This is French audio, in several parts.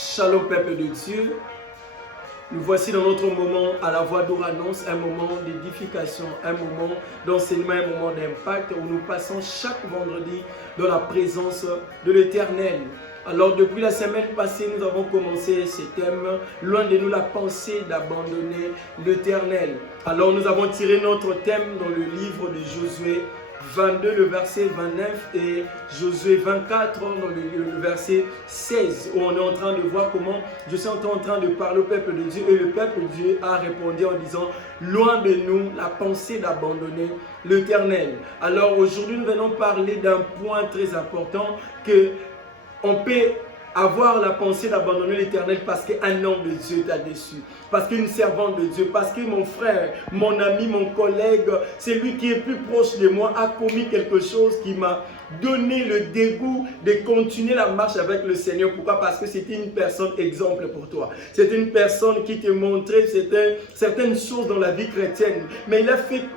Shalom peuple de Dieu, nous voici dans notre moment à la voix d'Ouranos, un moment d'édification, un moment d'enseignement, un moment d'impact où nous passons chaque vendredi dans la présence de l'Éternel. Alors depuis la semaine passée, nous avons commencé ce thème, loin de nous la pensée d'abandonner l'Éternel. Alors nous avons tiré notre thème dans le livre de Josué 22, le verset 29 et Josué 24 dans le verset 16 où on est en train de voir comment je suis en train de parler au peuple de Dieu et le peuple de Dieu a répondu en disant loin de nous la pensée d'abandonner l'Éternel. Alors aujourd'hui nous venons parler d'un point très important que on peut avoir la pensée d'abandonner l'Éternel parce qu'un homme de Dieu t'a déçu, parce qu'une servante de Dieu, parce que mon frère, mon ami, mon collègue, celui qui est plus proche de moi a commis quelque chose qui m'a donné le dégoût de continuer la marche avec le Seigneur. Pourquoi? Parce que c'était une personne exemple pour toi. C'était une personne qui te montrait certaines choses dans la vie chrétienne. Mais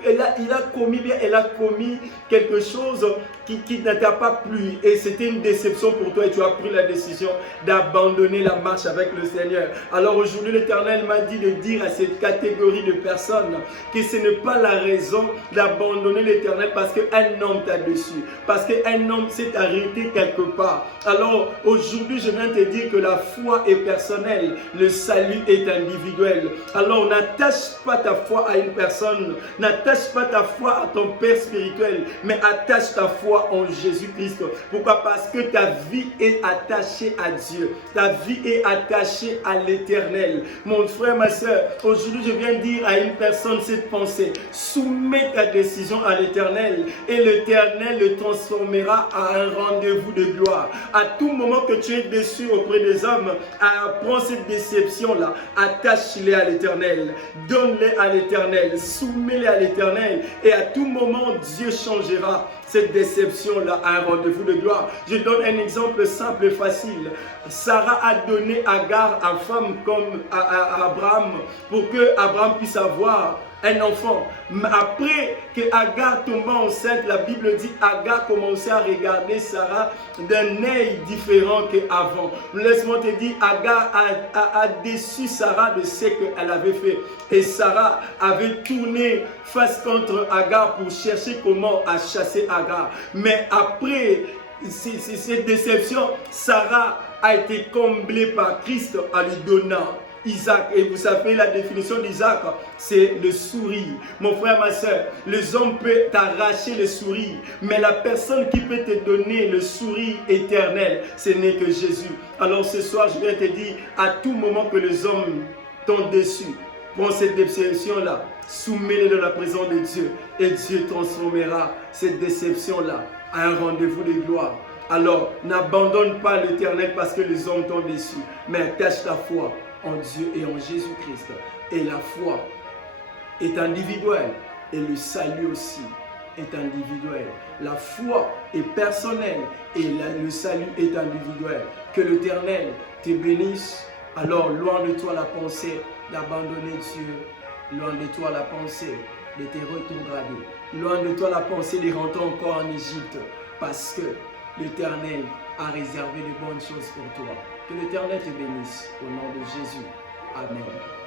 elle a commis quelque chose qui ne t'a pas plu. Et c'était une déception pour toi et tu as pris la décision d'abandonner la marche avec le Seigneur. Alors aujourd'hui, l'Éternel m'a dit de dire à cette catégorie de personnes que ce n'est pas la raison d'abandonner l'Éternel parce qu'un homme t'a déçu. Parce qu'un homme s'est arrêté quelque part. Alors aujourd'hui, je viens te dire que la foi est personnelle, le salut est individuel. Alors n'attache pas ta foi à une personne, n'attache pas ta foi à ton père spirituel, mais attache ta foi en Jésus-Christ. Pourquoi? Parce que ta vie est attachée à Dieu. Ta vie est attachée à l'Éternel. Mon frère, ma soeur, aujourd'hui je viens dire à une personne cette pensée. Soumets ta décision à l'Éternel et l'Éternel le transformera à un rendez-vous de gloire. À tout moment que tu es déçu auprès des hommes, prends cette déception-là, attache-les à l'Éternel, donne-les à l'Éternel, soumets-les à l'Éternel et à tout moment Dieu changera cette déception-là à un rendez-vous de gloire. Je donne un exemple simple et facile. Sarah a donné Agar en femme comme à Abraham pour que Abraham puisse avoir un enfant. Mais après que Agar tomba enceinte, la Bible dit Agar commençait à regarder Sarah d'un œil différent qu'avant. Laisse-moi te dire, Agar a déçu Sarah de ce qu'elle avait fait. Et Sarah avait tourné face contre Agar pour chercher comment à chasser Agar. Mais après cette déception, Sarah a été comblée par Christ en lui donnant Isaac. Et vous savez la définition d'Isaac, c'est le sourire. Mon frère, ma soeur, les hommes peuvent t'arracher le sourire, mais la personne qui peut te donner le sourire éternel, ce n'est que Jésus. Alors ce soir, je viens te dire, à tout moment que les hommes t'ont déçu, prends cette déception-là, soumets-les dans la présence de Dieu, et Dieu transformera cette déception-là à un rendez-vous de gloire. Alors, n'abandonne pas l'Éternel parce que les hommes t'ont déçu, mais attache ta foi en Dieu et en Jésus-Christ. Et la foi est individuelle et le salut aussi est individuel. La foi est personnelle et le salut est individuel. Que l'Éternel te bénisse. Alors loin de toi la pensée d'abandonner Dieu, loin de toi la pensée de te rétrograder, loin de toi la pensée de rentrer encore en Égypte parce que l'Éternel a réservé de bonnes choses pour toi. Que l'Éternel te bénisse au nom de Jésus. Amen.